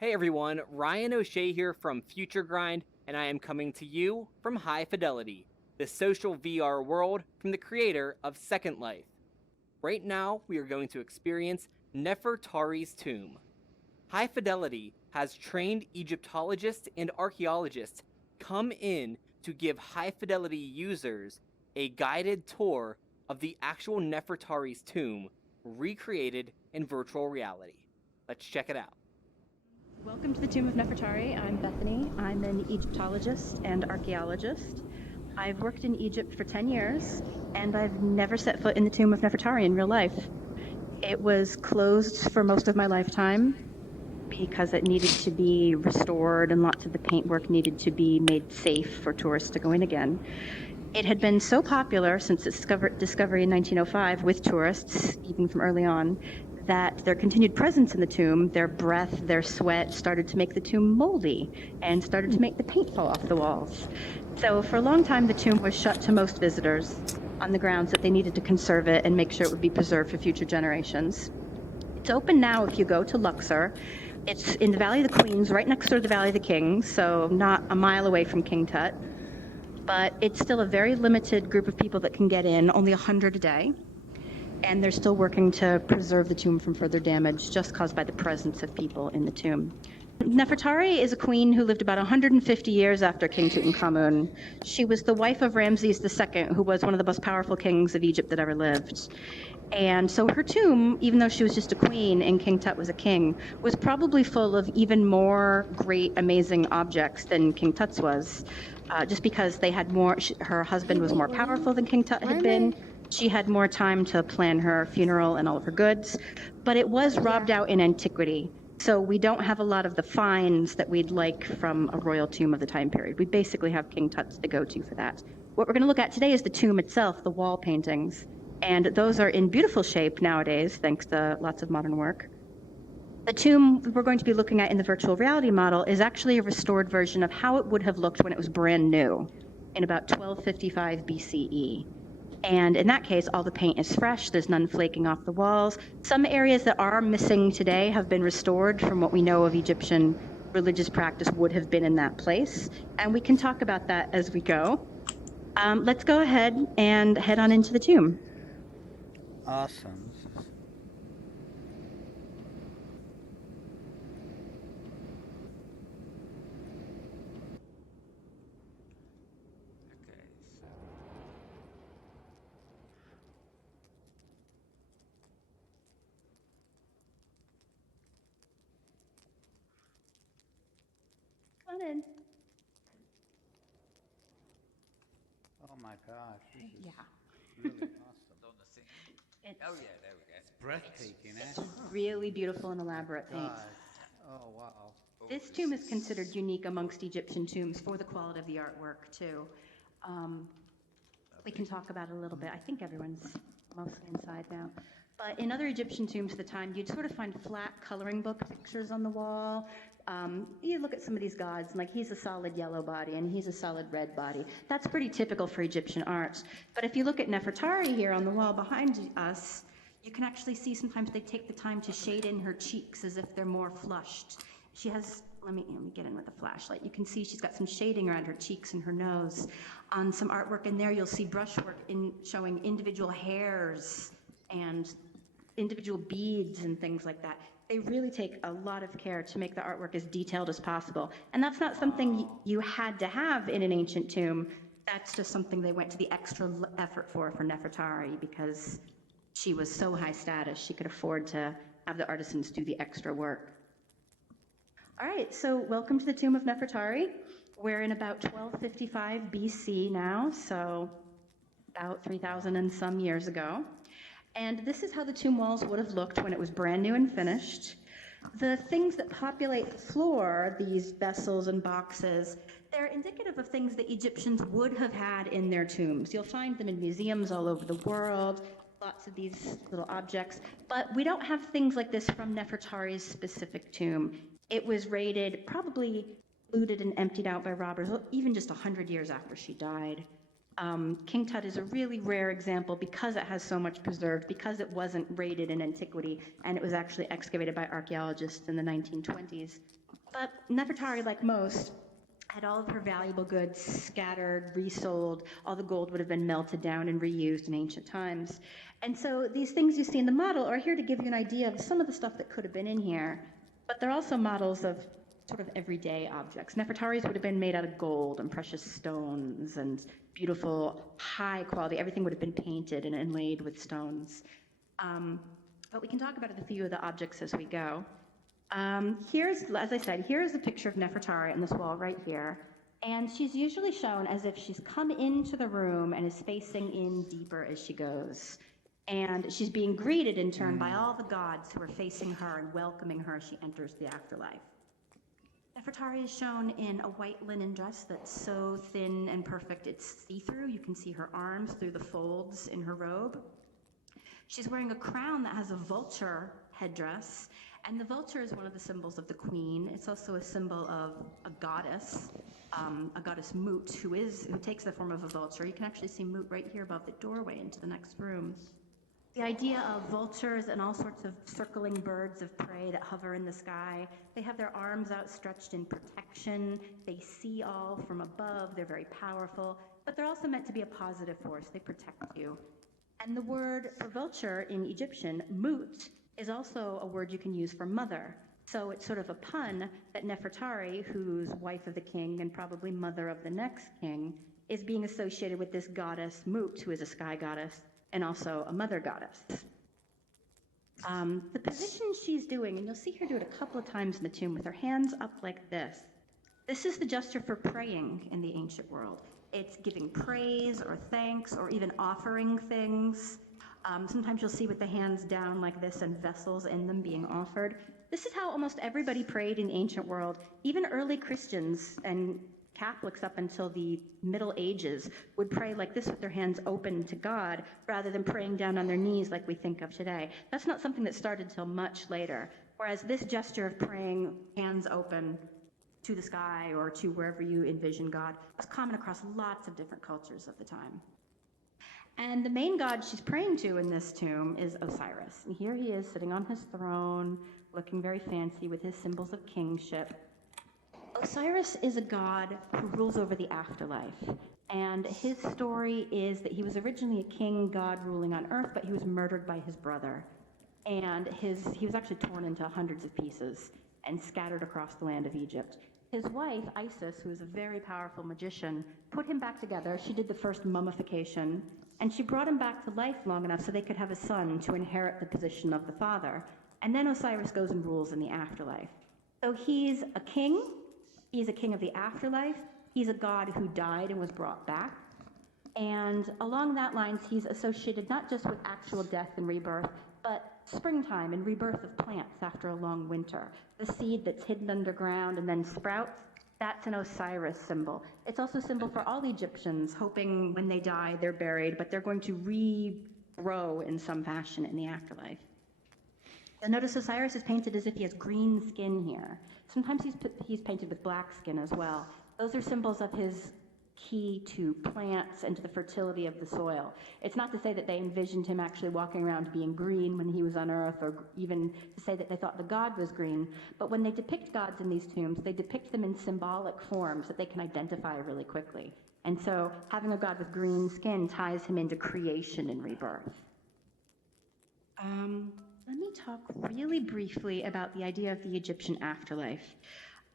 Hey everyone, Ryan O'Shea here from Future Grind, and I am coming to you from High Fidelity, the social VR world from the creator of Second Life. Right now, we are going to experience Nefertari's tomb. High Fidelity has trained Egyptologists and archaeologists come in to give High Fidelity users a guided tour of the actual Nefertari's tomb, recreated in virtual reality. Let's check it out. Welcome to the Tomb of Nefertari. I'm Bethany. I'm an Egyptologist and archaeologist. I've worked in Egypt for 10 years, and I've never set foot in the Tomb of Nefertari in real life. It was closed for most of my lifetime because it needed to be restored and lots of the paintwork needed to be made safe for tourists to go in again. It had been so popular since its discovery in 1905 with tourists, even from early on, that their continued presence in the tomb, their breath, their sweat, started to make the tomb moldy and started to make the paint fall off the walls. So for a long time, the tomb was shut to most visitors on the grounds that they needed to conserve it and make sure it would be preserved for future generations. It's open now if you go to Luxor. It's in the Valley of the Queens, right next door to the Valley of the Kings, so not a mile away from King Tut. But it's still a very limited group of people that can get in, only 100 a day. And they're still working to preserve the tomb from further damage just caused by the presence of people in the tomb. Nefertari is a queen who lived about 150 years after King Tutankhamun. She was the wife of Ramses II, who was one of the most powerful kings of Egypt that ever lived. And so her tomb, even though she was just a queen and King Tut was a king, was probably full of even more great, amazing objects than King Tut's was, just because they had more. Her husband was more powerful than King Tut had been. She had more time to plan her funeral and all of her goods, but it was robbed out in antiquity. So we don't have a lot of the finds that we'd like from a royal tomb of the time period. We basically have King Tut's to go to for that. What we're going to look at today is the tomb itself, the wall paintings. And those are in beautiful shape nowadays, thanks to lots of modern work. The tomb we're going to be looking at in the virtual reality model is actually a restored version of how it would have looked when it was brand new in about 1255 BCE. And in that case, all the paint is fresh. There's none flaking off the walls. Some areas that are missing today have been restored from what we know of Egyptian religious practice would have been in that place. And we can talk about that as we go. Let's go ahead and head on into the tomb. Awesome. Come on in. Oh my gosh, this is Yeah. really awesome. On the scene. It's Oh yeah, there we go. Breathtaking, eh? really beautiful and elaborate paint. God. Oh wow. This tomb is considered unique amongst Egyptian tombs for the quality of the artwork, too. We can talk about it a little bit. I think everyone's mostly inside now. But in other Egyptian tombs at the time, you'd sort of find flat coloring book pictures on the wall. You look at some of these gods, and like he's a solid yellow body, and he's a solid red body. That's pretty typical for Egyptian art. But if you look at Nefertari here on the wall behind us, you can actually see sometimes they take the time to shade in her cheeks as if they're more flushed. She has, let me get in with the flashlight. You can see she's got some shading around her cheeks and her nose. On some artwork in there, you'll see brushwork showing individual hairs and individual beads and things like that. They really take a lot of care to make the artwork as detailed as possible. And that's not something you had to have in an ancient tomb. That's just something they went to the extra effort for Nefertari, because she was so high status, she could afford to have the artisans do the extra work. All right, so welcome to the tomb of Nefertari. We're in about 1255 BC now, so about 3,000 and some years ago. And this is how the tomb walls would have looked when it was brand new and finished. The things that populate the floor, these vessels and boxes, they're indicative of things that Egyptians would have had in their tombs. You'll find them in museums all over the world, lots of these little objects, but we don't have things like this from Nefertari's specific tomb. It was raided, probably looted and emptied out by robbers, even just 100 years after she died. King Tut is a really rare example because it has so much preserved, because it wasn't raided in antiquity, and it was actually excavated by archaeologists in the 1920s. But Nefertari, like most, had all of her valuable goods scattered, resold. All the gold would have been melted down and reused in ancient times. And so these things you see in the model are here to give you an idea of some of the stuff that could have been in here, but they're also models of sort of everyday objects. Nefertari's would have been made out of gold and precious stones and beautiful, high quality. Everything would have been painted and inlaid with stones. But we can talk about a few of the objects as we go. Here's, as I said, here's a picture of Nefertari on this wall right here. And she's usually shown as if she's come into the room and is facing in deeper as she goes. And she's being greeted in turn by all the gods who are facing her and welcoming her as she enters the afterlife. Nefertari is shown in a white linen dress that's so thin and perfect it's see-through. You can see her arms through the folds in her robe. She's wearing a crown that has a vulture headdress, and the vulture is one of the symbols of the queen. It's also a symbol of a goddess Mut, who takes the form of a vulture. You can actually see Mut right here above the doorway into the next room. The idea of vultures and all sorts of circling birds of prey that hover in the sky. They have their arms outstretched in protection. They see all from above. They're very powerful, but they're also meant to be a positive force. They protect you. And the word for vulture in Egyptian, mut, is also a word you can use for mother. So it's sort of a pun that Nefertari, who's wife of the king and probably mother of the next king, is being associated with this goddess Mut, who is a sky goddess, and also a mother goddess. The position she's doing, and you'll see her do it a couple of times in the tomb with her hands up like this. This is the gesture for praying in the ancient world. It's giving praise or thanks or even offering things. Sometimes you'll see with the hands down like this and vessels in them being offered. This is how almost everybody prayed in the ancient world. Even early Christians and Catholics up until the Middle Ages would pray like this with their hands open to God rather than praying down on their knees like we think of today. That's not something that started till much later. Whereas this gesture of praying hands open to the sky or to wherever you envision God was common across lots of different cultures of the time. And the main god she's praying to in this tomb is Osiris. And here he is sitting on his throne, looking very fancy with his symbols of kingship. Osiris is a god who rules over the afterlife, and his story is that he was originally a king god ruling on earth, but he was murdered by his brother, and he was actually torn into hundreds of pieces and scattered across the land of Egypt. His wife, Isis, who is a very powerful magician, put him back together. She did the first mummification, and she brought him back to life long enough so they could have a son to inherit the position of the father. And then Osiris goes and rules in the afterlife. So he's a king. He's a king of the afterlife. He's a god who died and was brought back. And along that lines, he's associated not just with actual death and rebirth, but springtime and rebirth of plants after a long winter. The seed that's hidden underground and then sprouts, that's an Osiris symbol. It's also a symbol for all Egyptians, hoping when they die, they're buried, but they're going to regrow in some fashion in the afterlife. You'll notice Osiris is painted as if he has green skin here. Sometimes he's painted with black skin as well. Those are symbols of his key to plants and to the fertility of the soil. It's not to say that they envisioned him actually walking around being green when he was on earth, or even to say that they thought the god was green, but when they depict gods in these tombs, they depict them in symbolic forms that they can identify really quickly. And so having a god with green skin ties him into creation and rebirth. Let me talk really briefly about the idea of the Egyptian afterlife.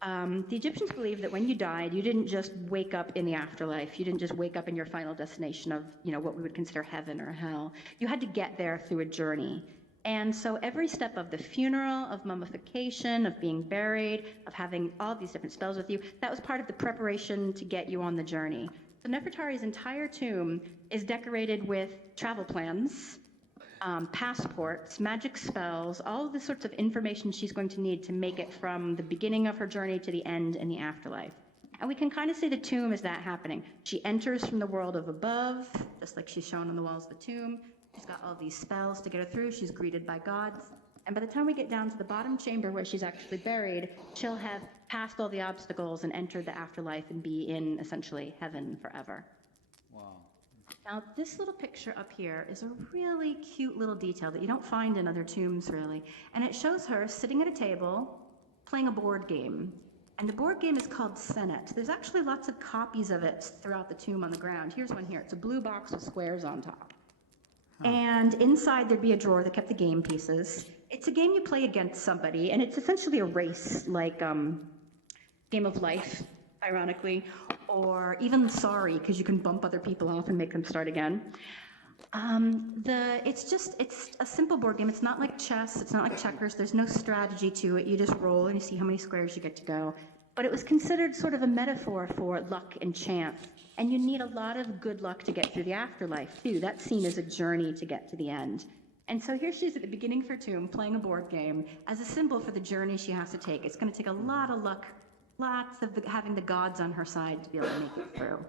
The Egyptians believed that when you died, you didn't just wake up in the afterlife. You didn't just wake up in your final destination of, what we would consider heaven or hell. You had to get there through a journey. And so every step of the funeral, of mummification, of being buried, of having all these different spells with you, that was part of the preparation to get you on the journey. So Nefertari's entire tomb is decorated with travel plans, passports, magic spells, all of the sorts of information she's going to need to make it from the beginning of her journey to the end in the afterlife. And we can kind of see the tomb as that happening. She enters from the world of above, just like she's shown on the walls of the tomb. She's got all these spells to get her through. She's greeted by gods. And by the time we get down to the bottom chamber where she's actually buried, she'll have passed all the obstacles and entered the afterlife and be in, essentially, heaven forever. Wow. Now, this little picture up here is a really cute little detail that you don't find in other tombs, really. And it shows her sitting at a table playing a board game. And the board game is called Senet. There's actually lots of copies of it throughout the tomb on the ground. Here's one here. It's a blue box with squares on top. And inside there'd be a drawer that kept the game pieces. It's a game you play against somebody, and it's essentially a race, like Game of Life, ironically, or even Sorry, because you can bump other people off and make them start again. It's a simple board game. It's not like chess, it's not like checkers, there's no strategy to it. You just roll and you see how many squares you get to go. But it was considered sort of a metaphor for luck and chance. And you need a lot of good luck to get through the afterlife, too. That's seen as a journey to get to the end. And so here she is at the beginning of her tomb playing a board game as a symbol for the journey she has to take. It's going to take a lot of luck, having the gods on her side to be able to make it through.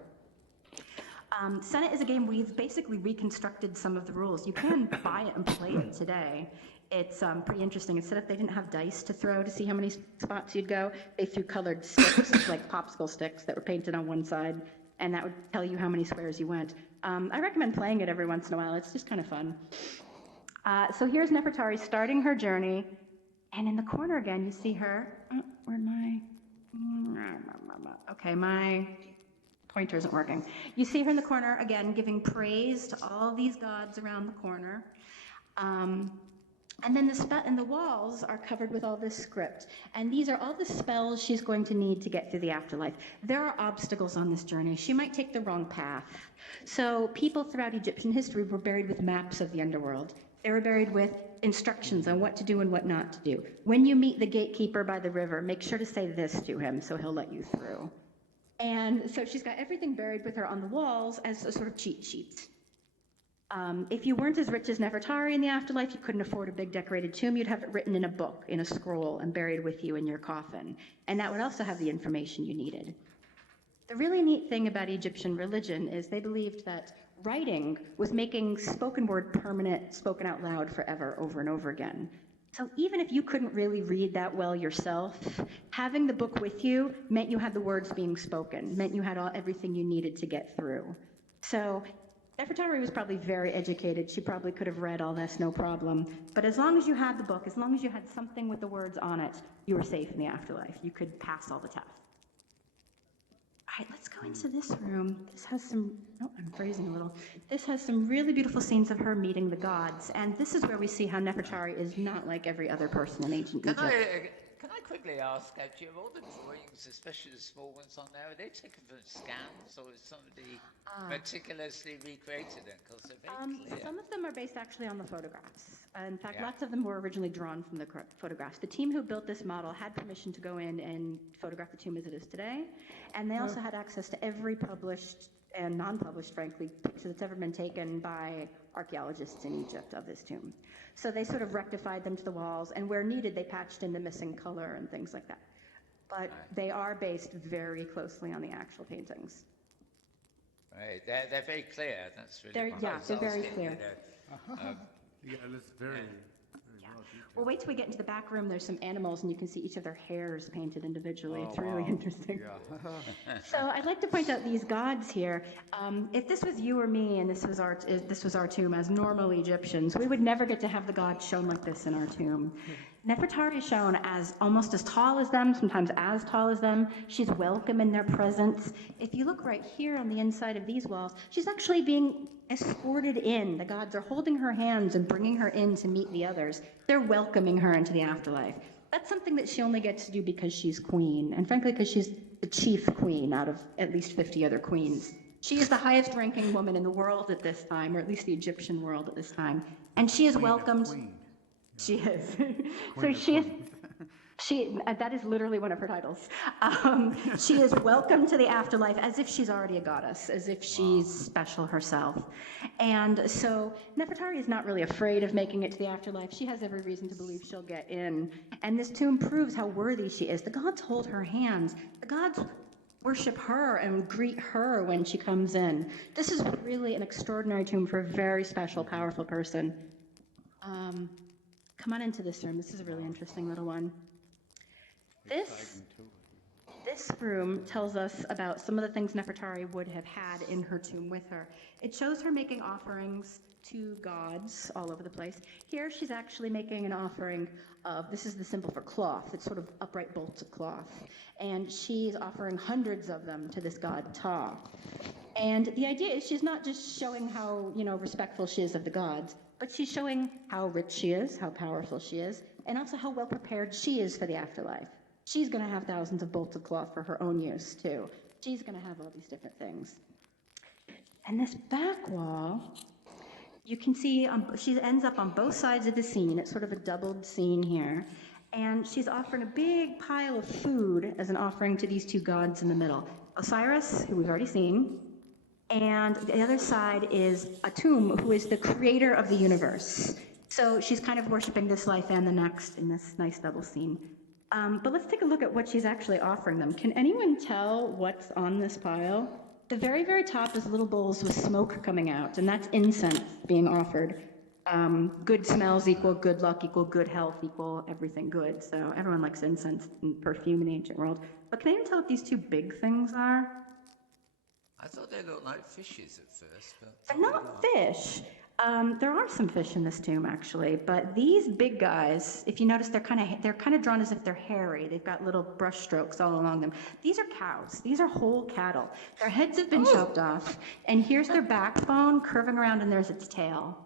Senet is a game we've basically reconstructed some of the rules. You can buy it and play it today. It's pretty interesting. Instead of they didn't have dice to throw to see how many spots you'd go, they threw colored sticks, like popsicle sticks that were painted on one side, and that would tell you how many squares you went. I recommend playing it every once in a while. It's just kind of fun. So here's Nefertari starting her journey, and in the corner again, you see her. Where'd my... Okay, my pointer isn't working. You see her in the corner, again, giving praise to all these gods around the corner. And then the walls are covered with all this script. And these are all the spells she's going to need to get through the afterlife. There are obstacles on this journey. She might take the wrong path. So people throughout Egyptian history were buried with maps of the underworld. They were buried with instructions on what to do and what not to do. When you meet the gatekeeper by the river, make sure to say this to him so he'll let you through. And so she's got everything buried with her on the walls as a sort of cheat sheet. If you weren't as rich as Nefertari in the afterlife, you couldn't afford a big decorated tomb, you'd have it written in a book, in a scroll, and buried with you in your coffin. And that would also have the information you needed. The really neat thing about Egyptian religion is they believed that writing was making spoken word permanent, spoken out loud forever, over and over again. So even if you couldn't really read that well yourself, having the book with you meant you had the words being spoken, meant you had everything you needed to get through. So Nefertari was probably very educated. She probably could have read all this, no problem. But as long as you had the book, as long as you had something with the words on it, you were safe in the afterlife. You could pass all the tests. All right, let's go into this room. This has some, I'm phrasing a little. This has some really beautiful scenes of her meeting the gods. And this is where we see how Nefertari is not like every other person in ancient Egypt. Can I quickly ask, Jim, all the drawings, especially the small ones on there, are they taken from scans, or is somebody meticulously recreated them? Because they're very clear. Some of them are based actually on the photographs. In fact, lots of them were originally drawn from the photographs. The team who built this model had permission to go in and photograph the tomb as it is today, and they also had access to every published and non-published, frankly, picture that's ever been taken by archaeologists in Egypt of this tomb. So they sort of rectified them to the walls, and where needed, they patched in the missing color and things like that. But they are based very closely on the actual paintings. Right, they're very clear. That's really they're very clear. Yeah, it's very well detailed. Well, wait till we get into the back room. There's some animals, and you can see each of their hairs painted individually. It's really interesting. Yeah. So I'd like to point out these gods here. If this was you or me, and this was our tomb as normal Egyptians, we would never get to have the gods shown like this in our tomb. Nefertari is shown as almost as tall as them, sometimes as tall as them. She's welcome in their presence. If you look right here on the inside of these walls, she's actually being escorted in. The gods are holding her hands and bringing her in to meet the others. They're welcoming her into the afterlife. That's something that she only gets to do because she's queen, and frankly because she's the chief queen out of at least 50 other queens. She is the highest ranking woman in the world at this time, or at least the Egyptian world at this time. And she is welcomed. She is. So that is literally one of her titles. She is welcomed to the afterlife as if she's already a goddess, as if she's special herself. And so Nefertari is not really afraid of making it to the afterlife. She has every reason to believe she'll get in. And this tomb proves how worthy she is. The gods hold her hands. The gods worship her and greet her when she comes in. This is really an extraordinary tomb for a very special, powerful person. Come on into this room. This is a really interesting little one. This this room tells us about some of the things Nefertari would have had in her tomb with her. It shows her making offerings to gods all over the place. Here she's actually making an offering of, this is the symbol for cloth, it's sort of upright bolts of cloth. And she's offering hundreds of them to this god Ptah. And the idea is she's not just showing how, respectful she is of the gods, but she's showing how rich she is, how powerful she is, and also how well prepared she is for the afterlife. She's going to have thousands of bolts of cloth for her own use, too. She's going to have all these different things. And this back wall, you can see she ends up on both sides of the scene. It's sort of a doubled scene here. And she's offering a big pile of food as an offering to these two gods in the middle. Osiris, who we've already seen, and the other side is Atum, who is the creator of the universe. So she's kind of worshiping this life and the next in this nice double scene. But let's take a look at what she's actually offering them. Can anyone tell what's on this pile? The very, very top is little bowls with smoke coming out, and that's incense being offered. Good smells equal good luck equal good health equal everything good. So everyone likes incense and perfume in the ancient world. But can anyone tell what these two big things are? I thought they looked like fishes at first, but They're not fish. There are some fish in this tomb, actually, but these big guys, if you notice, they're kind of drawn as if they're hairy. They've got little brush strokes all along them. These are cows. These are whole cattle. Their heads have been chopped off, and here's their backbone curving around, and there's its tail.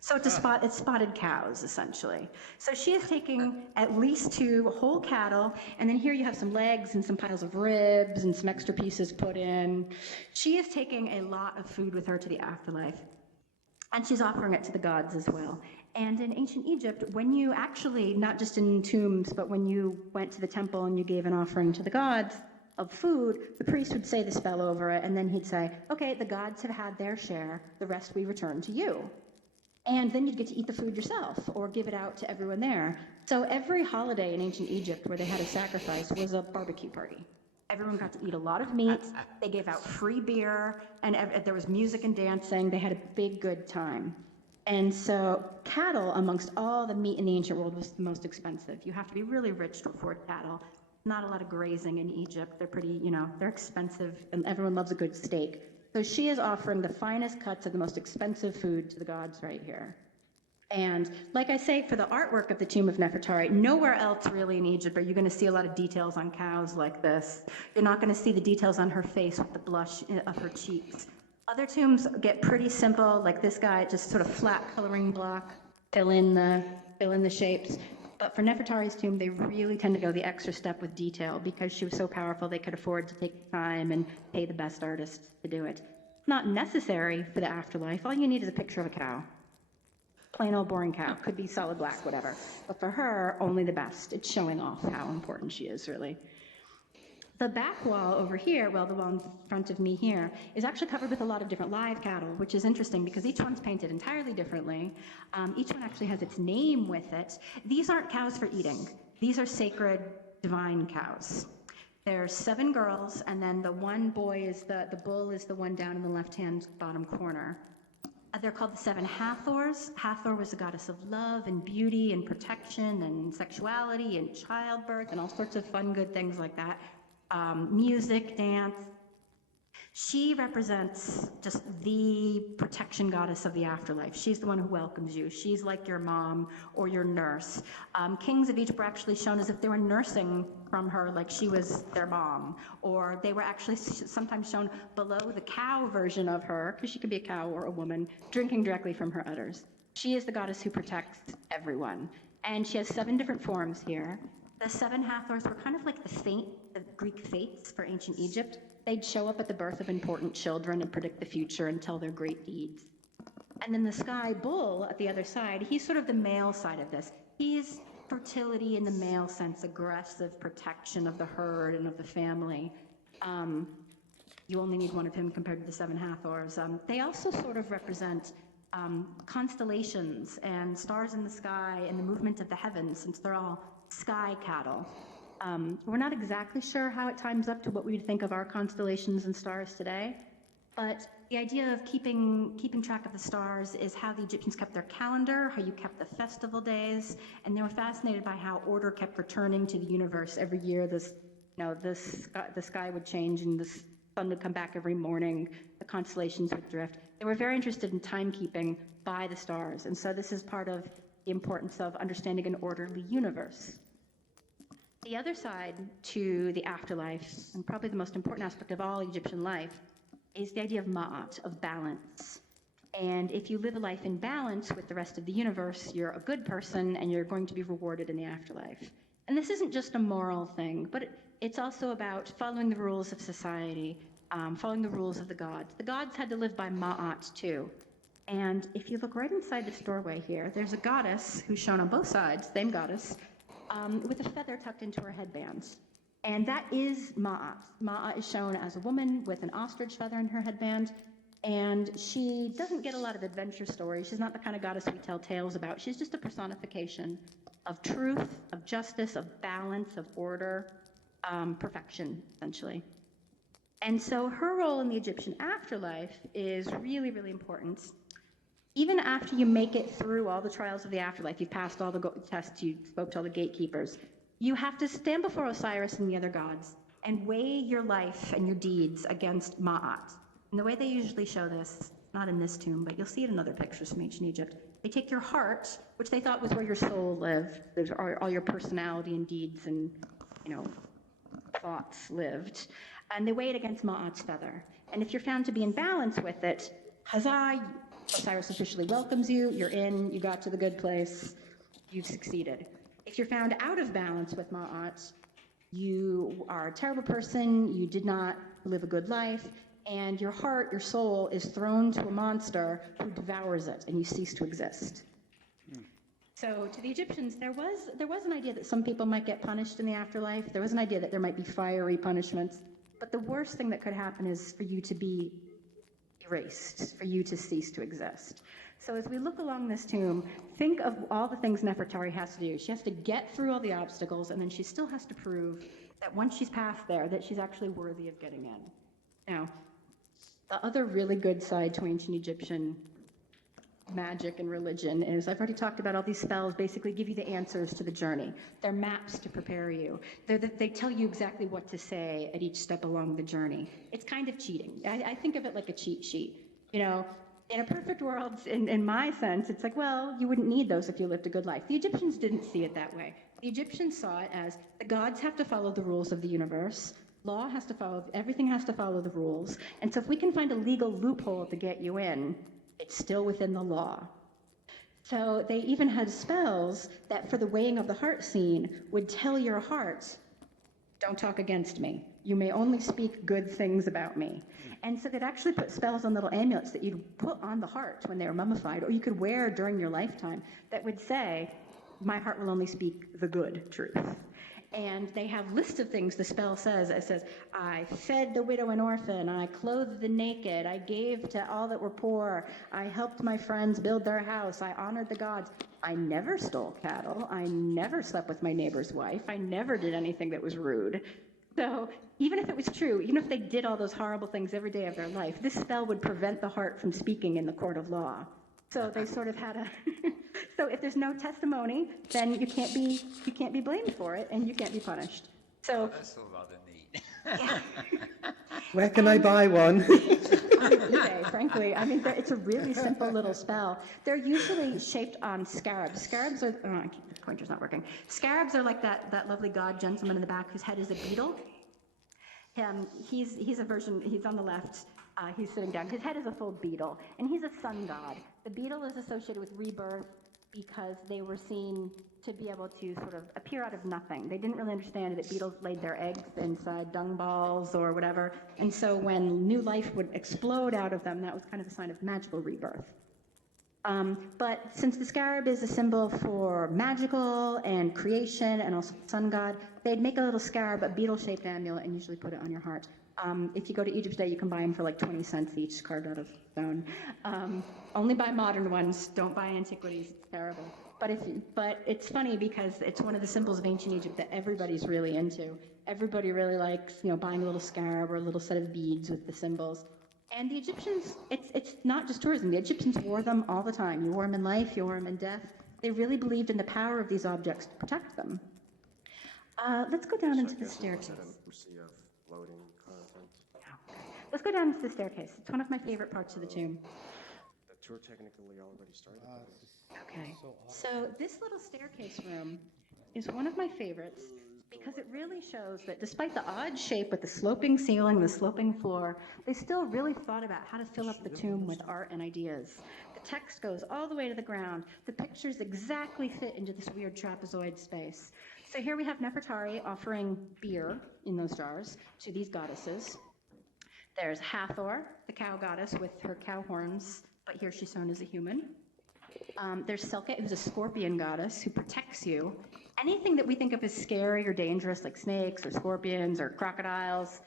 So it's spotted cows, essentially. So she is taking at least two whole cattle, and then here you have some legs and some piles of ribs and some extra pieces put in. She is taking a lot of food with her to the afterlife. And she's offering it to the gods as well. And in ancient Egypt, when you actually, not just in tombs, but when you went to the temple and you gave an offering to the gods of food, the priest would say the spell over it, and then he'd say, okay, the gods have had their share, the rest we return to you. And then you'd get to eat the food yourself or give it out to everyone there. So every holiday in ancient Egypt where they had a sacrifice was a barbecue party. Everyone got to eat a lot of meat. They gave out free beer, and there was music and dancing. They had a big, good time. And so cattle, amongst all the meat in the ancient world, was the most expensive. You have to be really rich to afford cattle. Not a lot of grazing in Egypt. They're pretty, they're expensive, and everyone loves a good steak. So she is offering the finest cuts of the most expensive food to the gods right here. And like I say, for the artwork of the tomb of Nefertari, nowhere else really in Egypt are you going to see a lot of details on cows like this. You're not going to see the details on her face with the blush of her cheeks. Other tombs get pretty simple, like this guy, just sort of flat coloring block, fill in the shapes. But for Nefertari's tomb, they really tend to go the extra step with detail because she was so powerful they could afford to take time and pay the best artists to do it. Not necessary for the afterlife. All you need is a picture of a cow. Plain old boring cow. Could be solid black, whatever. But for her, only the best. It's showing off how important she is, really. The back wall over here, well, the wall in front of me here, is actually covered with a lot of different live cattle, which is interesting because each one's painted entirely differently. Each one actually has its name with it. These aren't cows for eating. These are sacred, divine cows. There's 7 girls, and then the one boy is the bull is the one down in the left-hand bottom corner. They're called the 7 Hathors. Hathor was the goddess of love and beauty and protection and sexuality and childbirth and all sorts of fun, good things like that. Music, dance. She represents just the protection goddess of the afterlife. She's the one who welcomes you. She's like your mom or your nurse. Kings of Egypt were actually shown as if they were nursing from her like she was their mom. Or they were actually sometimes shown below the cow version of her, because she could be a cow or a woman, drinking directly from her udders. She is the goddess who protects everyone. And she has 7 different forms here. The 7 Hathors were kind of like the Greek fates for ancient Egypt. They'd show up at the birth of important children and predict the future and tell their great deeds. And then the sky bull at the other side, he's sort of the male side of this. He's fertility in the male sense, aggressive protection of the herd and of the family. You only need one of him compared to the 7 Hathors. They also sort of represent constellations and stars in the sky and the movement of the heavens, since they're all sky cattle. We're not exactly sure how it times up to what we would think of our constellations and stars today, but the idea of keeping track of the stars is how the Egyptians kept their calendar, how you kept the festival days, and they were fascinated by how order kept returning to the universe every year. This the sky would change and the sun would come back every morning, the constellations would drift. They were very interested in timekeeping by the stars, and so this is part of the importance of understanding an orderly universe. The other side to the afterlife, and probably the most important aspect of all Egyptian life, is the idea of ma'at, of balance. And if you live a life in balance with the rest of the universe, you're a good person and you're going to be rewarded in the afterlife. And this isn't just a moral thing, but it's also about following the rules of society, following the rules of the gods. The gods had to live by ma'at too. And if you look right inside this doorway here, there's a goddess who's shown on both sides, same goddess, with a feather tucked into her headbands. And that is Ma'at. Ma'at is shown as a woman with an ostrich feather in her headband. And she doesn't get a lot of adventure stories. She's not the kind of goddess we tell tales about. She's just a personification of truth, of justice, of balance, of order, perfection, essentially. And so her role in the Egyptian afterlife is really, really important. Even after you make it through all the trials of the afterlife, you've passed all the tests, you spoke to all the gatekeepers, you have to stand before Osiris and the other gods and weigh your life and your deeds against Ma'at. And the way they usually show this, not in this tomb, but you'll see it in other pictures from ancient Egypt, they take your heart, which they thought was where your soul lived, there's all your personality and deeds and, thoughts lived, and they weigh it against Ma'at's feather. And if you're found to be in balance with it, huzzah, Osiris officially welcomes you, you're in, you got to the good place, you've succeeded. If you're found out of balance with Ma'at, you are a terrible person, you did not live a good life, and your heart, your soul, is thrown to a monster who devours it, and you cease to exist. So to the Egyptians, there was an idea that some people might get punished in the afterlife. There was an idea that there might be fiery punishments. But the worst thing that could happen is for you to be erased, for you to cease to exist. So as we look along this tomb, think of all the things Nefertari has to do. She has to get through all the obstacles, and then she still has to prove that once she's past there, that she's actually worthy of getting in. Now, the other really good side to ancient Egyptian magic and religion is, I've already talked about all these spells basically give you the answers to the journey. They're maps to prepare you. They tell you exactly what to say at each step along the journey. It's kind of cheating. I think of it like a cheat sheet. In a perfect world, in my sense, it's like, well, you wouldn't need those if you lived a good life. The Egyptians didn't see it that way. The Egyptians saw it as the gods have to follow the rules of the universe. Law has to follow, everything has to follow the rules. And so if we can find a legal loophole to get you in, it's still within the law. So they even had spells that for the weighing of the heart scene would tell your heart, don't talk against me. You may only speak good things about me. And so they'd actually put spells on little amulets that you'd put on the heart when they were mummified, or you could wear during your lifetime, that would say, my heart will only speak the good truth. And they have lists of things the spell says. It says, I fed the widow and orphan, I clothed the naked, I gave to all that were poor, I helped my friends build their house, I honored the gods. I never stole cattle, I never slept with my neighbor's wife, I never did anything that was rude. So even if it was true, even if they did all those horrible things every day of their life, this spell would prevent the heart from speaking in the court of law. So they sort of had a, so if there's no testimony, then you can't be blamed for it and you can't be punished. So that's all rather neat. Where can I buy one? on eBay, frankly. I mean, it's a really simple little spell. They're usually shaped on scarabs. Scarabs are, the pointer's not working. Scarabs are like that lovely god gentleman in the back whose head is a beetle. He's a version, he's on the left. He's sitting down. His head is a full beetle, and he's a sun god. The beetle is associated with rebirth because they were seen to be able to sort of appear out of nothing. They didn't really understand that beetles laid their eggs inside dung balls or whatever, and so when new life would explode out of them, that was kind of a sign of magical rebirth. But since the scarab is a symbol for magical and creation and also sun god, they'd make a little scarab, a beetle-shaped amulet, and usually put it on your heart. If you go to Egypt today, you can buy them for like 20 cents each, carved out of stone. Only buy modern ones. Don't buy antiquities. It's terrible. But it's funny because it's one of the symbols of ancient Egypt that everybody's really into. Everybody really likes, buying a little scarab or a little set of beads with the symbols. And the Egyptians, it's not just tourism. The Egyptians wore them all the time. You wore them in life, you wore them in death. They really believed in the power of these objects to protect them. Let's go down So I into the guess we'll put that staircase. in sea of floating content. Let's go down into the staircase. It's one of my favorite parts of the tomb. The tour technically already started. Okay. So awesome. So this little staircase room is one of my favorites because it really shows that despite the odd shape with the sloping ceiling, the sloping floor, they still really thought about how to fill up the tomb with art and ideas. The text goes all the way to the ground. The pictures exactly fit into this weird trapezoid space. So here we have Nefertari offering beer in those jars to these goddesses. There's Hathor, the cow goddess with her cow horns, but here she's shown as a human. There's Selket, who's a scorpion goddess who protects you. Anything that we think of as scary or dangerous, like snakes or scorpions or crocodiles,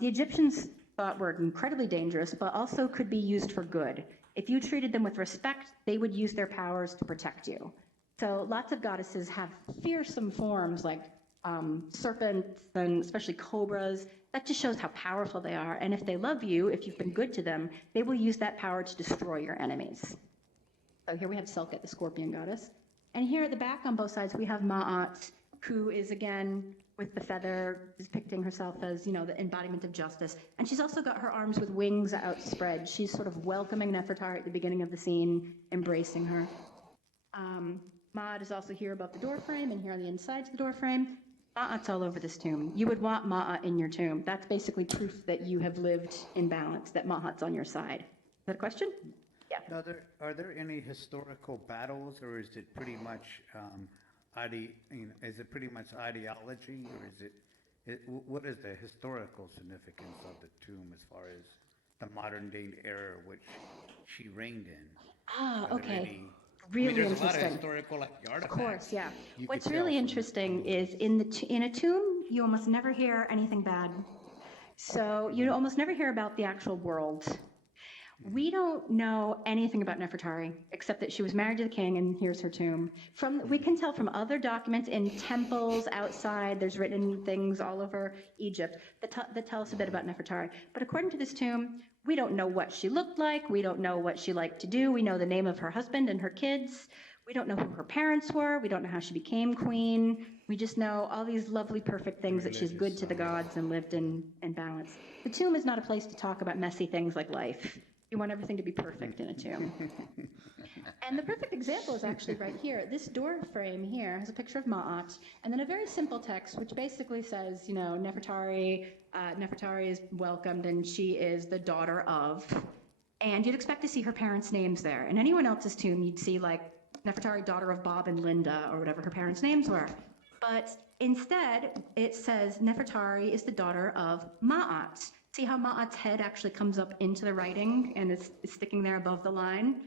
the Egyptians thought were incredibly dangerous, but also could be used for good. If you treated them with respect, they would use their powers to protect you. So lots of goddesses have fearsome forms like serpents and especially cobras. That just shows how powerful they are. And if they love you, if you've been good to them, they will use that power to destroy your enemies. So here we have Selket, the scorpion goddess. And here at the back on both sides, we have Ma'at, who is again with the feather, depicting herself as, you know, the embodiment of justice. And she's also got her arms with wings outspread. She's sort of welcoming Nefertari at the beginning of the scene, embracing her. Ma'at is also here above the doorframe and here on the insides of the doorframe. Ma'at's all over this tomb. You would want Ma'at in your tomb. That's basically proof that you have lived in balance, that Ma'at's on your side. Is that a question? Yeah. Now, are there any historical battles, or is it pretty much is it pretty much ideology, or is it what is the historical significance of the tomb as far as the modern day era which she reigned in? Ah, Are there okay. any- Really there's a lot of interesting. historical artifacts. Of course, yeah. You What's could really tell from- interesting is in a tomb, you almost never hear anything bad. So you almost never hear about the actual world. We don't know anything about Nefertari except that she was married to the king, and here's her tomb. We can tell from other documents in temples outside. There's written things all over Egypt that tell us a bit about Nefertari. But according to this tomb, we don't know what she looked like. We don't know what she liked to do. We know the name of her husband and her kids. We don't know who her parents were. We don't know how she became queen. We just know all these lovely, perfect things that she's good to the gods and lived in balance. The tomb is not a place to talk about messy things like life. You want everything to be perfect in a tomb. And the perfect example is actually right here. This door frame here has a picture of Ma'at, and then a very simple text which basically says, you know, Nefertari is welcomed and she is the daughter of. And you'd expect to see her parents' names there. In anyone else's tomb, you'd see like Nefertari, daughter of Bob and Linda, or whatever her parents' names were. But instead, it says Nefertari is the daughter of Ma'at. See how Ma'at's head actually comes up into the writing and is sticking there above the line?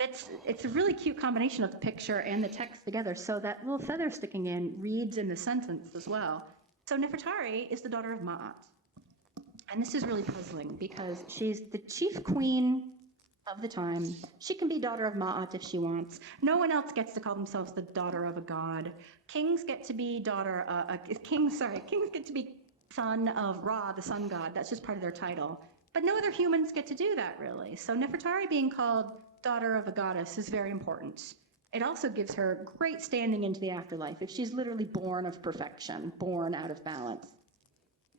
It's a really cute combination of the picture and the text together, so that little feather sticking in reads in the sentence as well. So Nefertari is the daughter of Ma'at. And this is really puzzling because she's the chief queen of the time. She can be daughter of Ma'at if she wants. No one else gets to call themselves the daughter of a god. Kings get to be kings get to be son of Ra, the sun god. That's just part of their title. But no other humans get to do that, really. So Nefertari being called daughter of a goddess is very important. It also gives her great standing into the afterlife if she's literally born of perfection, born out of balance.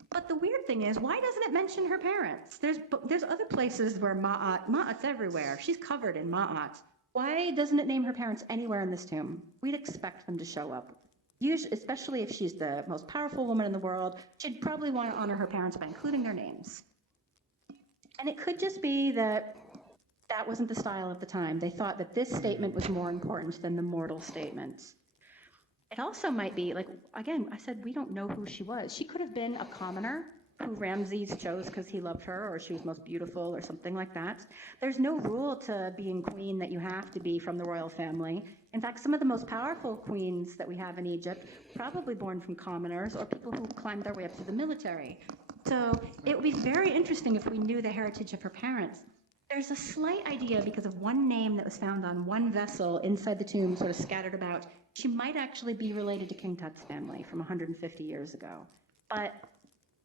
But the weird thing is, why doesn't it mention her parents? There's other places where Ma'at's everywhere. She's covered in Ma'at. Why doesn't it name her parents anywhere in this tomb? We'd expect them to show up. Usually, especially if she's the most powerful woman in the world, she'd probably want to honor her parents by including their names. And it could just be that that wasn't the style of the time. They thought that this statement was more important than the mortal statement. It also might be, like, again, I said we don't know who she was. She could have been a commoner who Ramses chose because he loved her, or she was most beautiful, or something like that. There's no rule to being queen that you have to be from the royal family. In fact, some of the most powerful queens that we have in Egypt, probably born from commoners or people who climbed their way up through the military. So it would be very interesting if we knew the heritage of her parents. There's a slight idea because of one name that was found on one vessel inside the tomb, sort of scattered about. She might actually be related to King Tut's family from 150 years ago. But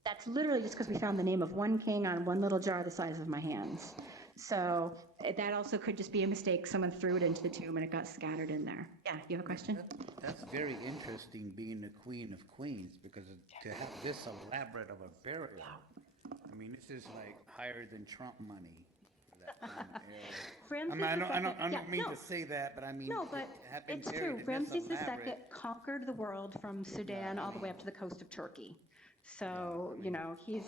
that's literally just because we found the name of one king on one little jar the size of my hands. So that also could just be a mistake. Someone threw it into the tomb and it got scattered in there. Yeah, you have a question? That's very interesting, being the queen of queens, because to have this elaborate of a burial, I mean, this is like higher than Trump money for that time era. I mean, I don't mean to say that, but I mean, No, but having it's buried true. in this Ramses II elaborate- conquered the world from Sudan all the way up to the coast of Turkey. So, you know, he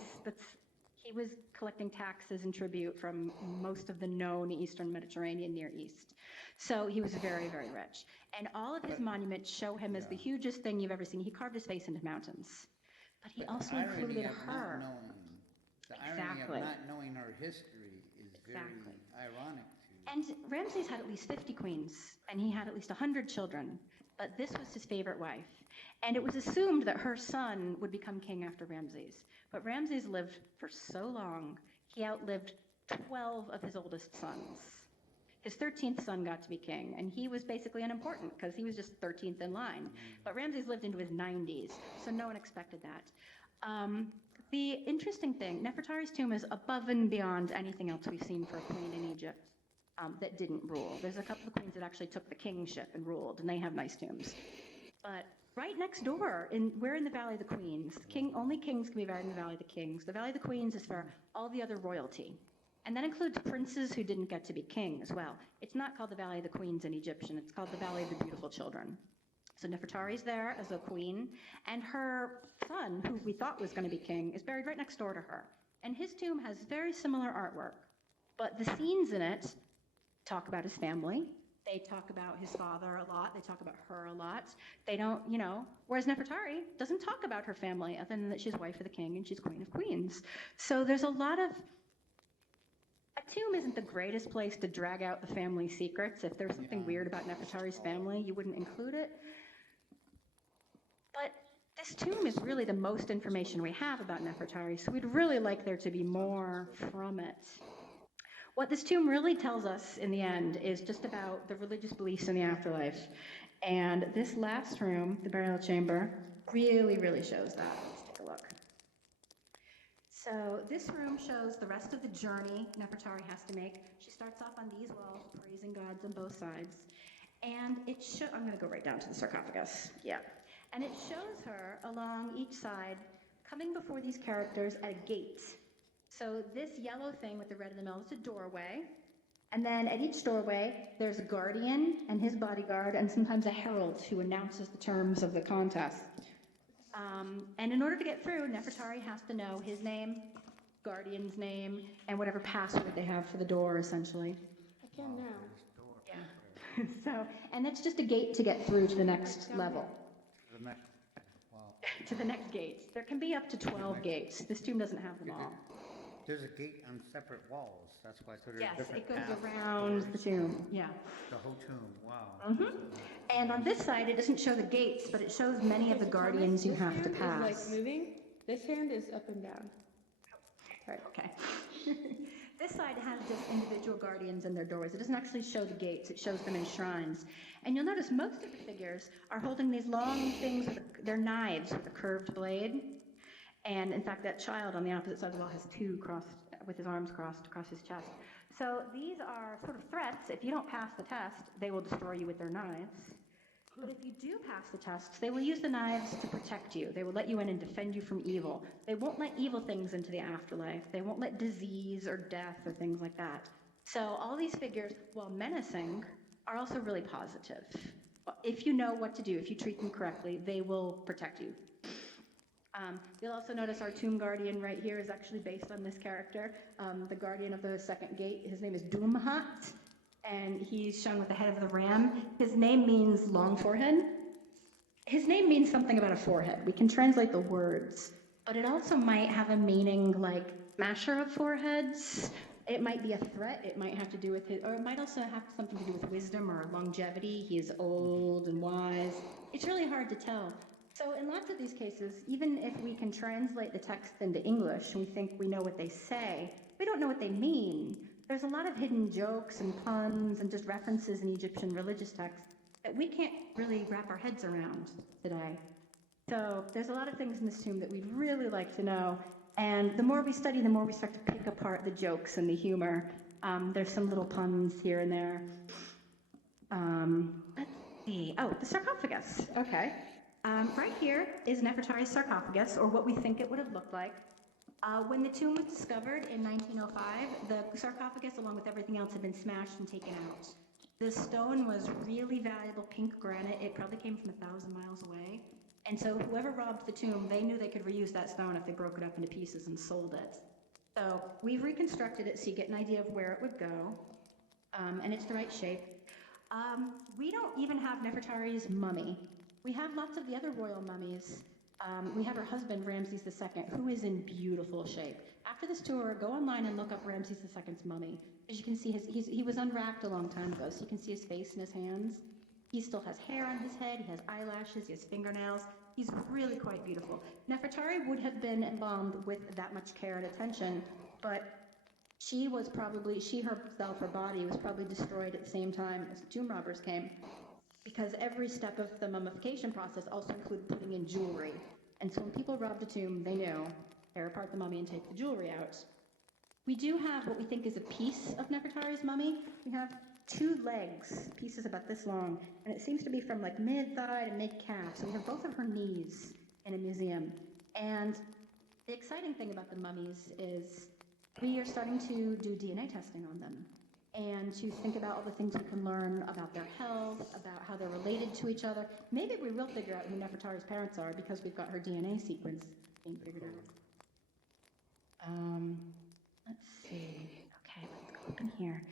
was collecting taxes and tribute from most of the known Eastern Mediterranean Near East. So he was very, very rich. And all of his monuments show him as the hugest thing you've ever seen. He carved his face into mountains. But he also irony included of not her. knowing- The irony Exactly. of not knowing her history is very Exactly. ironic to. And Ramses had at least 50 queens, and he had at least 100 children. But this was his favorite wife. And it was assumed that her son would become king after Ramses. But Ramses lived for so long, he outlived 12 of his oldest sons. His 13th son got to be king, and he was basically unimportant because he was just 13th in line. But Ramses lived into his 90s, so no one expected that. The interesting thing, Nefertari's tomb is above and beyond anything else we've seen for a queen in Egypt that didn't rule. There's a couple of queens that actually took the kingship and ruled, and they have nice tombs. But right next door, we're in the Valley of the Queens. Only kings can be buried in the Valley of the Kings. The Valley of the Queens is for all the other royalty. And that includes princes who didn't get to be king as well. It's not called the Valley of the Queens in Egyptian. It's called the Valley of the Beautiful Children. So Nefertari's there as a queen, and her son, who we thought was going to be king, is buried right next door to her. And his tomb has very similar artwork. But the scenes in it talk about his family. They talk about his father a lot. They talk about her a lot. They don't, whereas Nefertari doesn't talk about her family other than that she's wife of the king and she's queen of queens. So there's a lot of, a tomb isn't the greatest place to drag out the family secrets. If there's something weird about Nefertari's family, you wouldn't include it. But this tomb is really the most information we have about Nefertari, so we'd really like there to be more from it. What this tomb really tells us in the end is just about the religious beliefs in the afterlife. And this last room, the burial chamber, really, really shows that. Let's take a look. So this room shows the rest of the journey Nefertari has to make. She starts off on these walls, praising gods on both sides. And I'm going to go right down to the sarcophagus. Yeah. And it shows her along each side, coming before these characters at a gate. So this yellow thing with the red in the middle is a doorway. And then at each doorway, there's a guardian and his bodyguard, and sometimes a herald who announces the terms of the contest. And in order to get through, Nefertari has to know his name, guardian's name, and whatever password they have for the door, essentially. I can now. Yeah. So, and that's just a gate to get through to the next level. To the next gates. There can be up to 12 gates. This tomb doesn't have them all. There's a gate on separate walls, that's why, so there's Yes, different it goes paths. around the tomb, yeah. The whole tomb, wow. And on this side, it doesn't show the gates, but it shows many of the guardians you have to This hand is pass. like moving. This hand is up and down. Right, okay. This side has just individual guardians and their doors. It doesn't actually show the gates, it shows them in shrines. And you'll notice most of the figures are holding these long things with their knives with a curved blade. And in fact, that child on the opposite side of the wall has two crossed, with his arms crossed across his chest. So these are sort of threats. If you don't pass the test, they will destroy you with their knives. But if you do pass the tests, they will use the knives to protect you. They will let you in and defend you from evil. They won't let evil things into the afterlife. They won't let disease or death or things like that. So all these figures, while menacing, are also really positive. If you know what to do, if you treat them correctly, they will protect you. You'll also notice our tomb guardian right here is actually based on this character. The guardian of the second gate, his name is Dumhat, and he's shown with the head of the ram. His name means long forehead. His name means something about a forehead. We can translate the words, but it also might have a meaning like smasher of foreheads. It might be a threat. It might have to do with his, or it might also have something to do with wisdom or longevity. He is old and wise. It's really hard to tell. So in lots of these cases, even if we can translate the text into English and we think we know what they say, we don't know what they mean. There's a lot of hidden jokes and puns and just references in Egyptian religious texts that we can't really wrap our heads around today. So there's a lot of things in this tomb that we'd really like to know. And the more we study, the more we start to pick apart the jokes and the humor. There's some little puns here and there. Let's see. Oh, the sarcophagus. Okay. Right here is Nefertari Sarcophagus, or what we think it would have looked like. When the tomb was discovered in 1905, the sarcophagus, along with everything else, had been smashed and taken out. The stone was really valuable pink granite. It probably came from 1,000 miles away. And so whoever robbed the tomb, they knew they could reuse that stone if they broke it up into pieces and sold it. So we've reconstructed it so you get an idea of where it would go, and it's the right shape. We don't even have Nefertari's mummy. We have lots of the other royal mummies. We have her husband, Ramses II, who is in beautiful shape. After this tour, go online and look up Ramses II's mummy. As you can see, he was unwrapped a long time ago, so you can see his face and his hands. He still has hair on his head, he has eyelashes, he has fingernails. He's really quite beautiful. Nefertari would have been embalmed with that much care and attention, but she herself, her body was probably destroyed at the same time as the tomb robbers came, because every step of the mummification process also included putting in jewelry. And so when people robbed a tomb, they knew, tear apart the mummy and take the jewelry out. We do have what we think is a piece of Nefertari's mummy. We have 2 legs, pieces about this long, and it seems to be from like mid-thigh to mid-calf. So we have both of her knees in a museum. And the exciting thing about the mummies is we are starting to do DNA testing on them and to think about all the things we can learn about their health, about how they're related to each other. Maybe we will figure out who Nefertari's parents are because we've got her DNA sequence being figured out. Let's see. Okay, let's go up in here.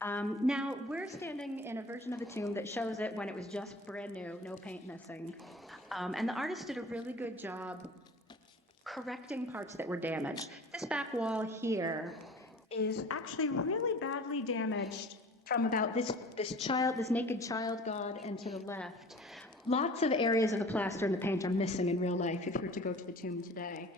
Now, we're standing in a version of the tomb that shows it when it was just brand new, no paint missing. And the artist did a really good job correcting parts that were damaged. This back wall here is actually really badly damaged from about this naked child god, and to the left. Lots of areas of the plaster and the paint are missing in real life if you were to go to the tomb today.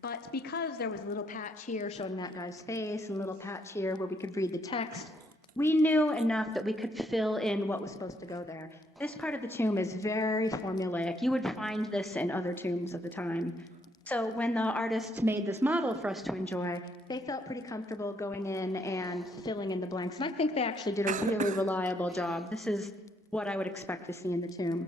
But because there was a little patch here showing that guy's face and a little patch here where we could read the text, we knew enough that we could fill in what was supposed to go there. This part of the tomb is very formulaic. You would find this in other tombs of the time. So when the artists made this model for us to enjoy, they felt pretty comfortable going in and filling in the blanks. And I think they actually did a really reliable job. This is what I would expect to see in the tomb.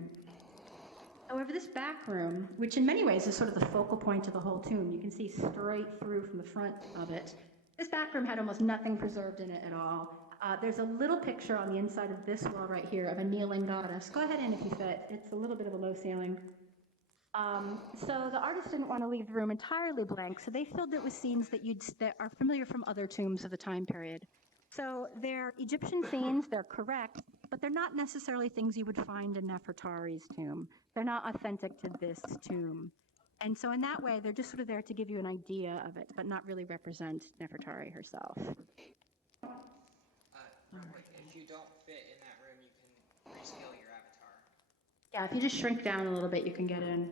However, this back room, which in many ways is sort of the focal point of the whole tomb, you can see straight through from the front of it. This back room had almost nothing preserved in it at all. There's a little picture on the inside of this wall right here of a kneeling goddess. Go ahead in if you fit. It's a little bit of a low ceiling. So the artist didn't want to leave the room entirely blank, so they filled it with scenes that are familiar from other tombs of the time period. So they're Egyptian scenes, they're correct, but they're not necessarily things you would find in Nefertari's tomb. They're not authentic to this tomb. And so in that way, they're just sort of there to give you an idea of it, but not really represent Nefertari herself. If you don't fit in that room, you can rescale your avatar. Yeah, if you just shrink down a little bit, you can get in.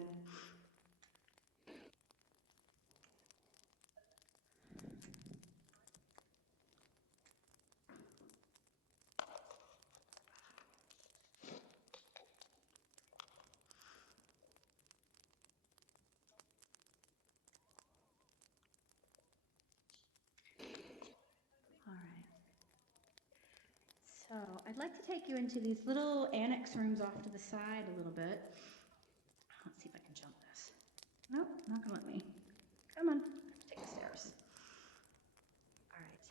So I'd like to take you into these little annex rooms off to the side a little bit. Let's see if I can jump this. Nope, not gonna let me. Come on, take the stairs. All right.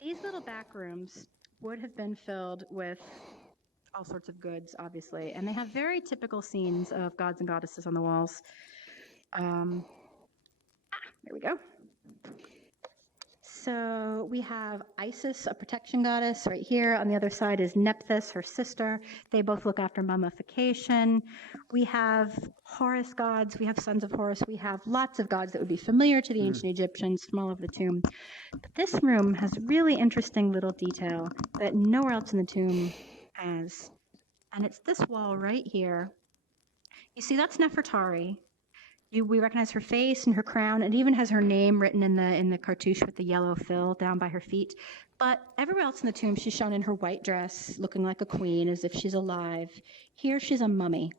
These little back rooms would have been filled with all sorts of goods, obviously, and they have very typical scenes of gods and goddesses on the walls. There we go. So we have Isis, a protection goddess, right here. On the other side is Nephthys, her sister. They both look after mummification. We have Horus gods. We have sons of Horus. We have lots of gods that would be familiar to the ancient Egyptians from all over the tomb. But this room has really interesting little detail that nowhere else in the tomb has. And it's this wall right here. You see, that's Nefertari. We recognize her face and her crown. It even has her name written in the cartouche with the yellow fill down by her feet. But everywhere else in the tomb, she's shown in her white dress, looking like a queen, as if she's alive. Here, she's a mummy.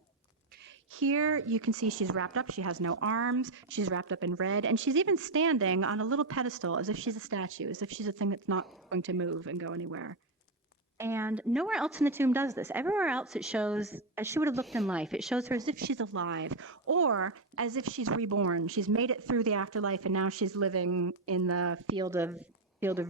Here you can see she's wrapped up. She has no arms. She's wrapped up in red. And she's even standing on a little pedestal as if she's a statue, as if she's a thing that's not going to move and go anywhere. And nowhere else in the tomb does this. Everywhere else it shows as she would have looked in life. It shows her as if she's alive or as if she's reborn. She's made it through the afterlife and now she's living in the field of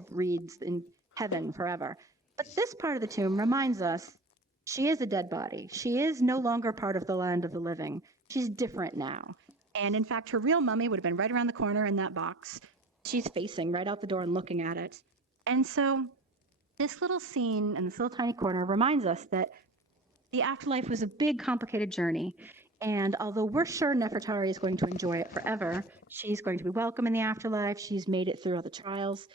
reeds in heaven forever. But this part of the tomb reminds us she is a dead body. She is no longer part of the land of the living. She's different now. And in fact, her real mummy would have been right around the corner in that box. She's facing right out the door and looking at it. And so this little scene in this little tiny corner reminds us that the afterlife was a big, complicated journey. And although we're sure Nefertari is going to enjoy it forever, she's going to be welcome in the afterlife, she's made it through all the trials,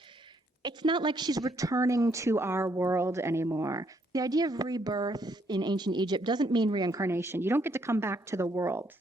it's not like she's returning to our world anymore. The idea of rebirth in ancient Egypt doesn't mean reincarnation. You don't get to come back to the world.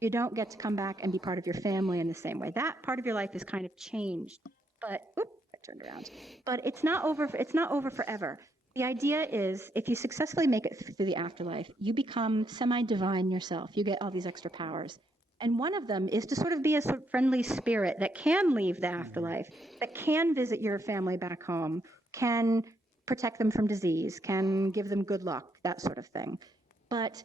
You don't get to come back and be part of your family in the same way. That part of your life is kind of changed. But, I turned around. But it's not over forever. The idea is if you successfully make it through the afterlife, you become semi-divine yourself. You get all these extra powers. And one of them is to sort of be a sort of friendly spirit that can leave the afterlife, that can visit your family back home, can protect them from disease, can give them good luck, that sort of thing. But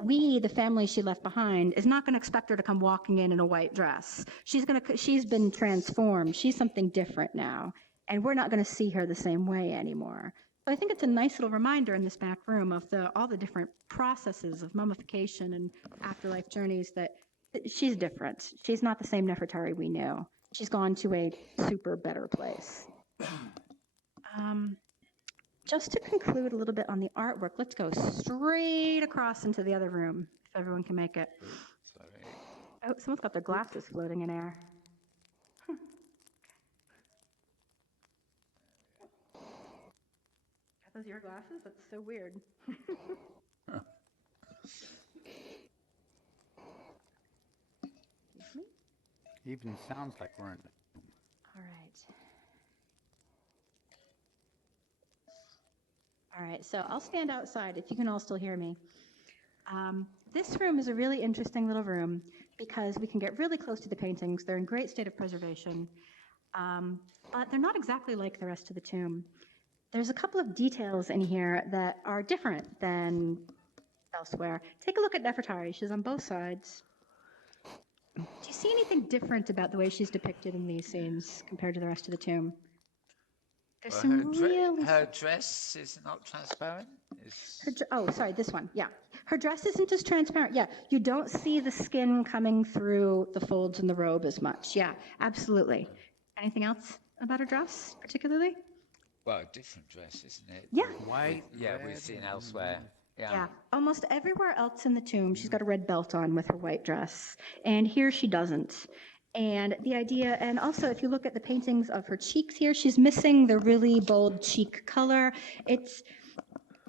we, the family she left behind, is not going to expect her to come walking in a white dress. She's been transformed. She's something different now. And we're not going to see her the same way anymore. So I think it's a nice little reminder in this back room of all the different processes of mummification and afterlife journeys that she's different. She's not the same Nefertari we knew. She's gone to a super better place. Just to conclude a little bit on the artwork, let's go straight across into the other room, if everyone can make it. Sorry. Oh, someone's got their glasses floating in air. Are those your glasses? That's so weird. Excuse me? Even sounds like we're in. All right. All right, so I'll stand outside if you can all still hear me. This room is a really interesting little room because we can get really close to the paintings. They're in great state of preservation, but they're not exactly like the rest of the tomb. There's a couple of details in here that are different than elsewhere. Take a look at Nefertari. She's on both sides. Do you see anything different about the way she's depicted in these scenes compared to the rest of the tomb? There's Her dress is not transparent? Oh, sorry, this one, yeah. Her dress isn't as transparent, yeah. You don't see the skin coming through the folds in the robe as much, yeah, absolutely. Anything else about her dress, particularly? Well, a different dress, isn't it? Yeah. White, we've seen elsewhere. Yeah, almost everywhere else in the tomb, she's got a red belt on with her white dress, and here she doesn't. And the idea, and also if you look at the paintings of her cheeks here, she's missing the really bold cheek color.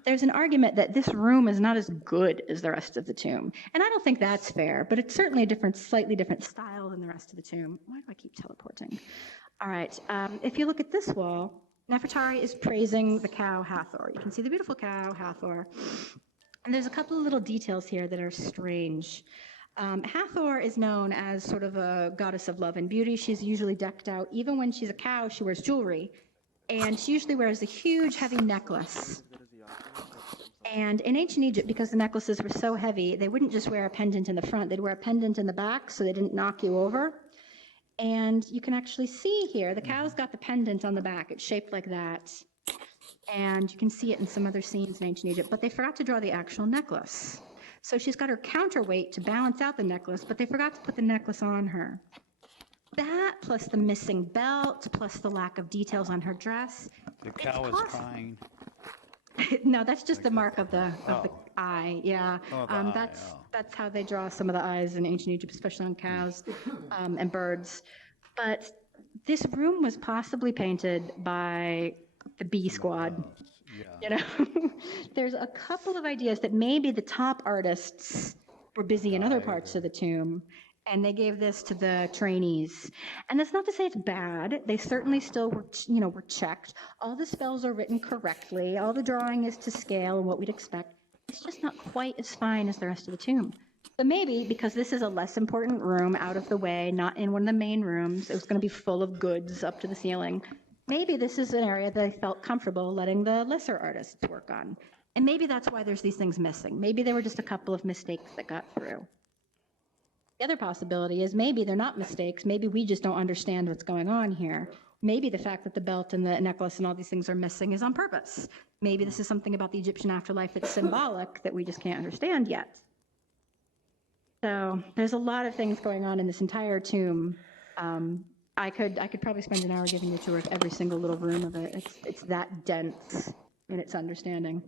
There's an argument that this room is not as good as the rest of the tomb. And I don't think that's fair, but it's certainly a slightly different style than the rest of the tomb. Why do I keep teleporting? All right, if you look at this wall, Nefertari is praising the cow Hathor. You can see the beautiful cow Hathor. And there's a couple of little details here that are strange. Hathor is known as sort of a goddess of love and beauty. She's usually decked out. Even when she's a cow, she wears jewelry. And she usually wears a huge, heavy necklace. And in ancient Egypt, because the necklaces were so heavy, they wouldn't just wear a pendant in the front. They'd wear a pendant in the back so they didn't knock you over. And you can actually see here, the cow's got the pendant on the back. It's shaped like that. And you can see it in some other scenes in ancient Egypt. But they forgot to draw the actual necklace. So she's got her counterweight to balance out the necklace, but they forgot to put the necklace on her. That, plus the missing belt, plus the lack of details on her dress. The cow is crying. No, that's just the mark of the eye, yeah. Oh, the eye, that's how they draw some of the eyes in ancient Egypt, especially on cows and birds. But this room was possibly painted by the B squad. You know, there's a couple of ideas that maybe the top artists were busy in other parts of the tomb, and they gave this to the trainees. And that's not to say it's bad. They certainly still were checked. All the spells are written correctly. All the drawing is to scale and what we'd expect. It's just not quite as fine as the rest of the tomb. But maybe because this is a less important room out of the way, not in one of the main rooms, it was going to be full of goods up to the ceiling. Maybe this is an area that I felt comfortable letting the lesser artists work on. And maybe that's why there's these things missing. Maybe there were just a couple of mistakes that got through. The other possibility is maybe they're not mistakes. Maybe we just don't understand what's going on here. Maybe the fact that the belt and the necklace and all these things are missing is on purpose. Maybe this is something about the Egyptian afterlife that's symbolic that we just can't understand yet. So there's a lot of things going on in this entire tomb. I could probably spend an hour giving you a tour of every single little room of it. It's that dense in its understanding.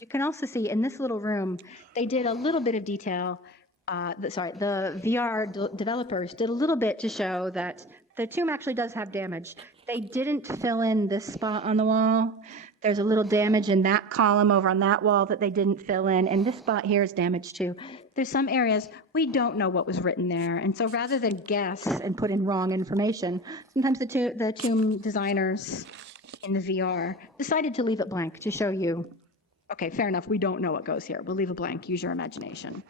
You can also see in this little room, they did a little bit of detail. The VR developers did a little bit to show that the tomb actually does have damage. They didn't fill in this spot on the wall. There's a little damage in that column over on that wall that they didn't fill in, and this spot here is damaged too. There's some areas we don't know what was written there, and so rather than guess and put in wrong information, sometimes the tomb designers in the VR decided to leave it blank to show you, okay, fair enough, we don't know what goes here. We'll leave it blank, use your imagination.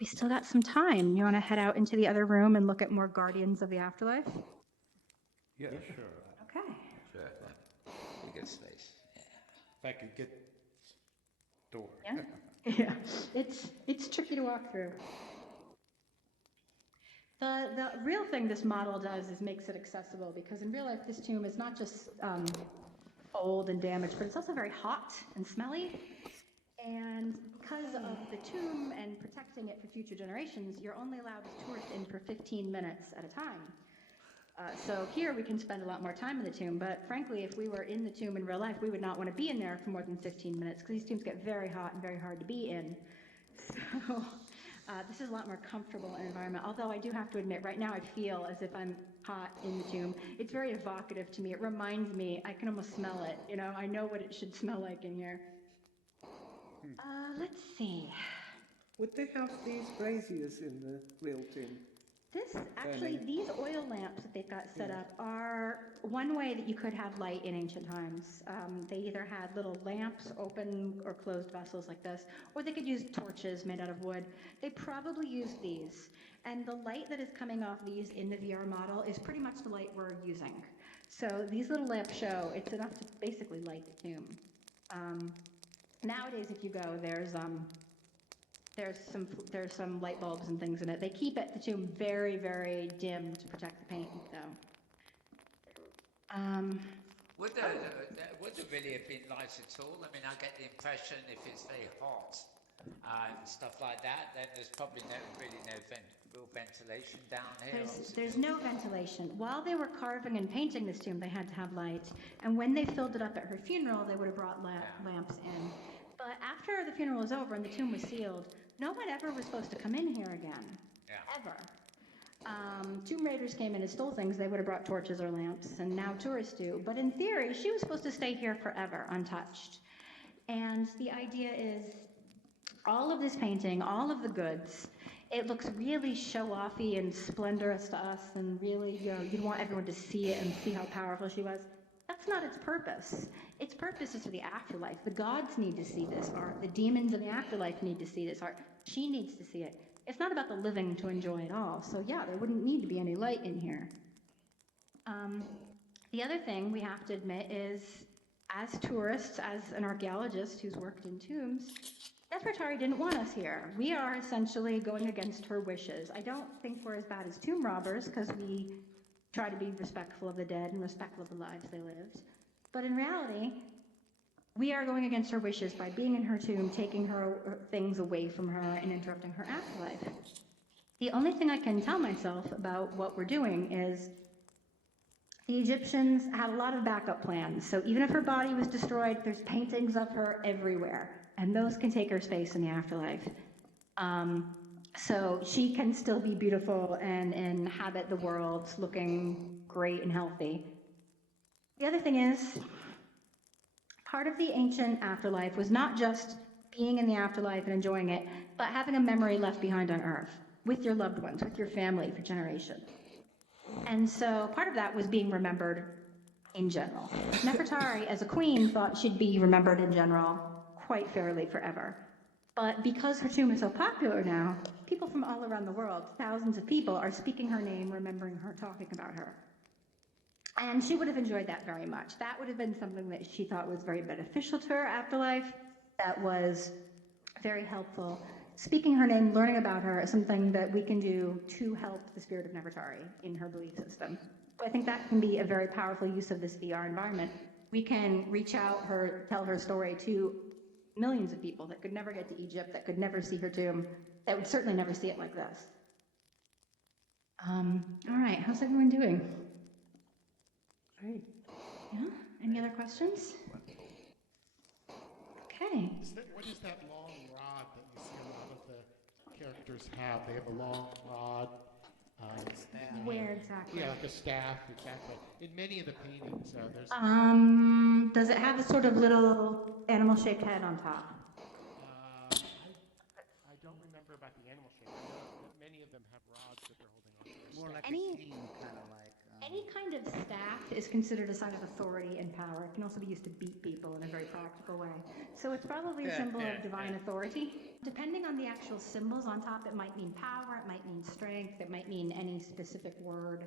We still got some time. You want to head out into the other room and look at more Guardians of the Afterlife? Yeah, sure. Okay. Sure. We get space. Yeah. If I could get door. Yeah. Yeah. It's tricky to walk through. The real thing this model does is makes it accessible, because in real life this tomb is not just old and damaged, but it's also very hot and smelly. And because of the tomb and protecting it for future generations, you're only allowed as tourists in for 15 minutes at a time. So here we can spend a lot more time in the tomb, but frankly, if we were in the tomb in real life, we would not want to be in there for more than 15 minutes, because these tombs get very hot and very hard to be in. So this is a lot more comfortable environment, although I do have to admit, right now I feel as if I'm hot in the tomb. It's very evocative to me. It reminds me, I can almost smell it, you know, I know what it should smell like in here. Let's see. Would they have these braziers in the real tomb? These oil lamps that they've got set up are one way that you could have light in ancient times. They either had little lamps, open or closed vessels like this, or they could use torches made out of wood. They probably used these. And the light that is coming off these in the VR model is pretty much the light we're using. So these little lamps show it's enough to basically light the tomb. Nowadays, if you go, there's some light bulbs and things in it. They keep the tomb very, very dim to protect the paint, though. Would it really have been light at all? I mean, I get the impression if it's very hot and stuff like that, then there's probably real ventilation down here. There's no ventilation. While they were carving and painting this tomb, they had to have light. And when they filled it up at her funeral, they would have brought lamps in. But after the funeral was over and the tomb was sealed, no one ever was supposed to come in here again. Yeah. Ever. Tomb raiders came in and stole things, they would have brought torches or lamps, and now tourists do. But in theory, she was supposed to stay here forever, untouched. And the idea is, all of this painting, all of the goods, it looks really show-offy and splendorous to us, and really, you'd want everyone to see it and see how powerful she was. That's not its purpose. Its purpose is for the afterlife. The gods need to see this art. The demons in the afterlife need to see this art. She needs to see it. It's not about the living to enjoy it all. So yeah, there wouldn't need to be any light in here. The other thing we have to admit is, as tourists, as an archaeologist who's worked in tombs, Nefertari didn't want us here. We are essentially going against her wishes. I don't think we're as bad as tomb robbers, because we try to be respectful of the dead and respectful of the lives they lived. But in reality, we are going against her wishes by being in her tomb, taking her things away from her and interrupting her afterlife. The only thing I can tell myself about what we're doing is the Egyptians had a lot of backup plans. So even if her body was destroyed, there's paintings of her everywhere, and those can take her space in the afterlife. So she can still be beautiful and inhabit the world looking great and healthy. The other thing is, part of the ancient afterlife was not just being in the afterlife and enjoying it, but having a memory left behind on Earth with your loved ones, with your family for generations. And so part of that was being remembered in general. Nefertari, as a queen, thought she'd be remembered in general quite fairly forever. But because her tomb is so popular now, people from all around the world, thousands of people, are speaking her name, remembering her, talking about her. And she would have enjoyed that very much. That would have been something that she thought was very beneficial to her afterlife, that was very helpful. Speaking her name, learning about her is something that we can do to help the spirit of Nefertari in her belief system. I think that can be a very powerful use of this VR environment. We can reach out her, tell her story to millions of people that could never get to Egypt, that could never see her tomb, that would certainly never see it like this. All right, how's everyone doing? Great. Yeah, any other questions? Okay. What is that long rod that you see a lot of the characters have? They have a long rod. Where exactly? Yeah, like a staff, exactly. In many of the paintings, there's... Does it have a sort of little animal-shaped head on top? I don't remember about the animal shape. I know that many of them have rods that they're holding on to. More like Any- a cane, kind of like. Any kind of staff is considered a sign of authority and power. It can also be used to beat people in a very practical way. So it's probably a symbol of divine authority. Depending on the actual symbols on top, it might mean power, it might mean strength, it might mean any specific word.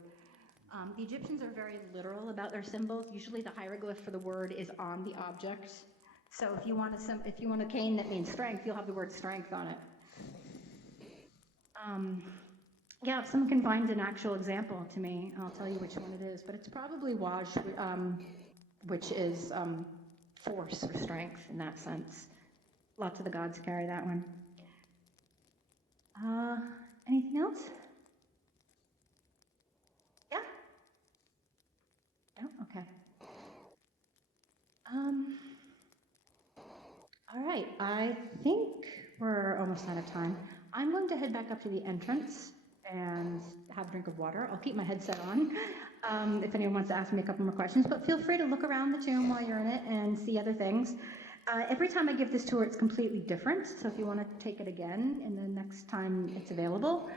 The Egyptians are very literal about their symbols. Usually the hieroglyph for the word is on the object. So if you want a cane that means strength, you'll have the word strength on it. Yeah, if someone can find an actual example to me, I'll tell you which one it is. But it's probably Waj, which is force or strength in that sense. Lots of the gods carry that one. Anything else? Yeah? No? Okay. All right, I think we're almost out of time. I'm going to head back up to the entrance and have a drink of water. I'll keep my headset on if anyone wants to ask me a couple more questions, but feel free to look around the tomb while you're in it and see other things. Every time I give this tour, it's completely different, so if you want to take it again and the next time it's available,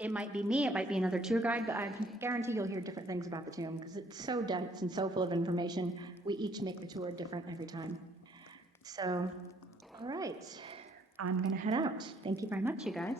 it might be me, it might be another tour guide, but I guarantee you'll hear different things about the tomb because it's so dense and so full of information. We each make the tour different every time. So, all right, I'm going to head out. Thank you very much, you guys.